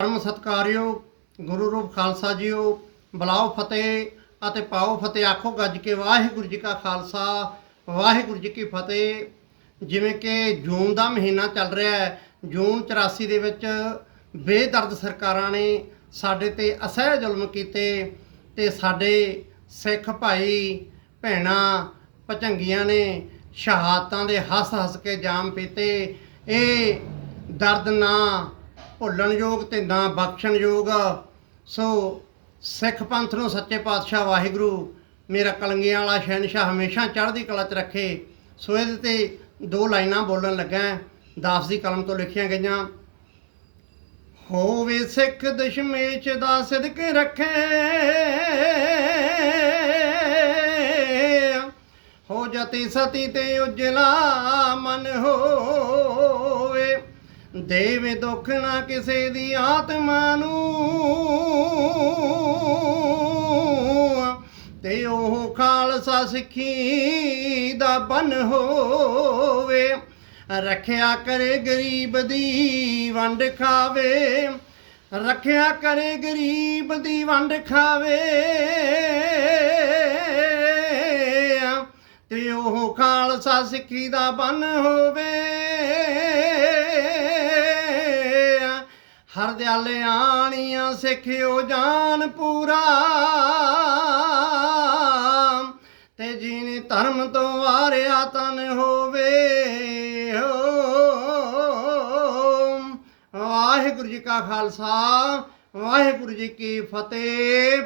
ਪਰਮ ਸਤਕਾਰਿਓ, ਗੁਰੂ ਰੂਪ ਖਾਲਸਾ ਜੀਓ, ਬੁਲਾਓ ਫਤਿਹ ਅਤੇ ਪਾਓ ਫਤਿਹ, ਆਖੋ ਗੱਜ ਕੇ ਵਾਹਿਗੁਰੂ ਜੀ ਕਾ ਖਾਲਸਾ, ਵਾਹਿਗੁਰੂ ਜੀ ਕੀ ਫਤਿਹ। ਜਿਵੇਂ ਕਿ ਜੂਨ ਦਾ ਮਹੀਨਾ ਚੱਲ ਰਿਹਾ ਹੈ, ਜੂਨ 84 ਦੇ ਵਿੱਚ ਬੇਦਰਦ ਸਰਕਾਰਾਂ ਨੇ ਸਾਡੇ ਤੇ ਅਸਹਿ ਜ਼ੁਲਮ ਕੀਤੇ ਤੇ ਸਾਡੇ ਸਿੱਖ ਭਾਈ, ਭੈਣਾਂ, ਭਚੰਗੀਆਂ ਨੇ ਸ਼ਹਾਦਤਾਂ ਦੇ ਹੱਸ ਹੱਸ ਕੇ ਜਾਮ ਪੀਤੇ। ਇਹ ਦਰਦ ਨਾ ਭੁੱਲਣਯੋਗ ਤੇ ਨਾ ਬਖਸ਼ਣਯੋਗ। ਸੋ ਸਿੱਖ ਪੰਥ ਨੂੰ ਸੱਚੇ ਪਾਤਸ਼ਾਹ ਵਾਹਿਗੁਰੂ, ਮੇਰਾ ਕਲੰਗੀਆਂ ਵਾਲਾ ਸ਼ਹਿਨशाह ਹਮੇਸ਼ਾ ਚੜ੍ਹਦੀ ਕਲਾ 'ਚ ਰੱਖੇ। ਸੋ ਇਹਦੇ ਤੇ ਦੋ ਲਾਈਨਾਂ ਬੋਲਣ ਲੱਗਾ ਦਾਸ ਦੀ ਕਲਮ ਤੋਂ ਲਿਖੀਆਂ ਗਈਆਂ, ਹੋਵੇ ਸਿੱਖ ਦਸ਼ਮੇਸ਼ ਦਾ ਸਿਦਕ ਰੱਖੇ। ਹੋ ਜਤੀ ਸਤੀ ਤੇ ਉਜਲਾ ਮਨ ਹੋ। ਦੇਵੇ ਦੁੱਖ ਨਾ ਕਿਸੇ ਦੀ ਆਤਮਾ ਨੂੰ। ਤੇ ਉਹ ਖਾਲਸਾ ਸਿੱਖੀ ਦਾ ਬਨ ਹੋਵੇ, ਰੱਖਿਆ ਕਰੇ ਗਰੀਬ ਦੀ ਵੰਡ ਖਾਵੇ, ਰੱਖਿਆ ਕਰੇ ਗਰੀਬ ਦੀ ਵੰਡ ਖਾਵੇ। ਤੇ ਉਹ ਖਾਲਸਾ ਸਿੱਖੀ ਦਾ ਬਨ ਹੋਵੇ ਹਰਦਿਆਲੇ ਆਣੀਆਂ ਸਿੱਖਿਓ ਜਾਨ ਪੂਰਾ ਤੇ ਜੀਨੇ ਧਰਮ ਤੋਂ ਵਾਰਿਆ ਤਨ ਹੋਵੇ ਹੋ। ਵਾਹਿਗੁਰੂ ਜੀ ਕਾ ਖਾਲਸਾ, ਵਾਹਿਗੁਰੂ ਜੀ ਕੀ ਫਤਿਹ